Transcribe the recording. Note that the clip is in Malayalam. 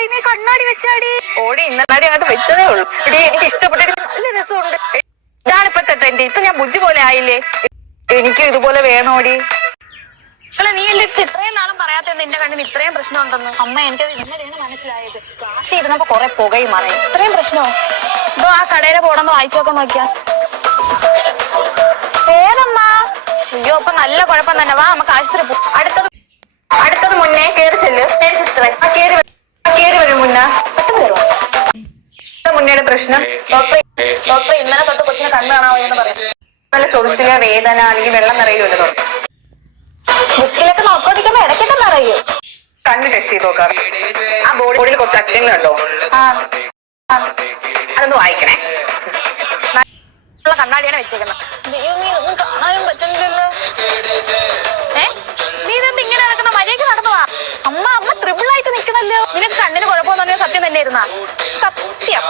ഹായ് നീ കണ്ണാടി വെച്ചാടി. ഓടി ഇന്നലെ അങ്ങോട്ട് വെച്ചതേ ഉള്ളൂ. എടി എനിക്ക് ഇഷ്ടപ്പെട്ട നല്ല രസമുണ്ട്. ഇതാണ് ഇപ്പത്തെ ട്രെൻഡ് ഇപ്പൊ ഞാൻ ബുജ്ജി പോലെ ആയില്ലേ? എനിക്ക് ഇതുപോലെ വേണോടി. അല്ല നീ എന്റെ അടുത്ത് ഇത്രയും നാളും പറയാത്ത എന്റെ കണ്ണിന് ഇത്രയും പ്രശ്നം ഉണ്ടെന്ന് അമ്മ എനിക്കത് ഇന്നലെയാണ് മനസ്സിലായത്. ക്ലാസ്സിൽ ഇരുന്നപ്പോ കുറെ പുകയും മറയും. ഇത്രയും പ്രശ്നമോ? ഇതോ ആ കടയിലെ പോടൊന്ന് വായിച്ചൊക്കെ നോക്കിയാ. ഏതമ്മാ? അയ്യോ അപ്പൊ നല്ല കുഴപ്പം തന്നെ. വാ നമുക്ക് ആശുപത്രി അടുത്തത് അടുത്തത് മുന്നേ കേറി ചെല്ല്. കേറി സിസ്റ്ററെ ആ കേറി മുന്നേയുടെ പ്രശ്നം. ഡോക്ടർ ഡോക്ടർ ഇന്നലെ തൊട്ട് കൊച്ചിന് കണ്ണ് കാണാവോ എന്ന് പറയും. നല്ല ചൊറിച്ചിൽ വേദന അല്ലെങ്കിൽ വെള്ളം നിറയില്ല ഡോക്ടർ ബുക്കിലൊക്കെ നോക്കോണ്ടിരിക്കുമ്പോ ഇടയ്ക്കൊക്കെ നിറയും. കണ്ണ് ടെസ്റ്റ് ചെയ്ത് നോക്കാം. ആ ബോഡിയിൽ കുറച്ച് അക്ഷരങ്ങളുണ്ടോ. അതൊന്ന് വായിക്കണേ. കണ്ണാടിയാണ് വെച്ചേക്കുന്നത് കാണാനും പറ്റുന്നില്ലല്ലോ. ഏ? നീ ഇതെന്ത് ഇങ്ങനെ നടക്കുന്ന? മര്യാദയ്ക്ക് നടന്നു. അമ്മ അമ്മ ത്രിബിൾ ആയിട്ട് നിൽക്കണല്ലോ. നിനക്ക് കണ്ണിന് കുഴപ്പമൊന്നും സത്യം തന്നെ ഇരുന്നാ സത്യം.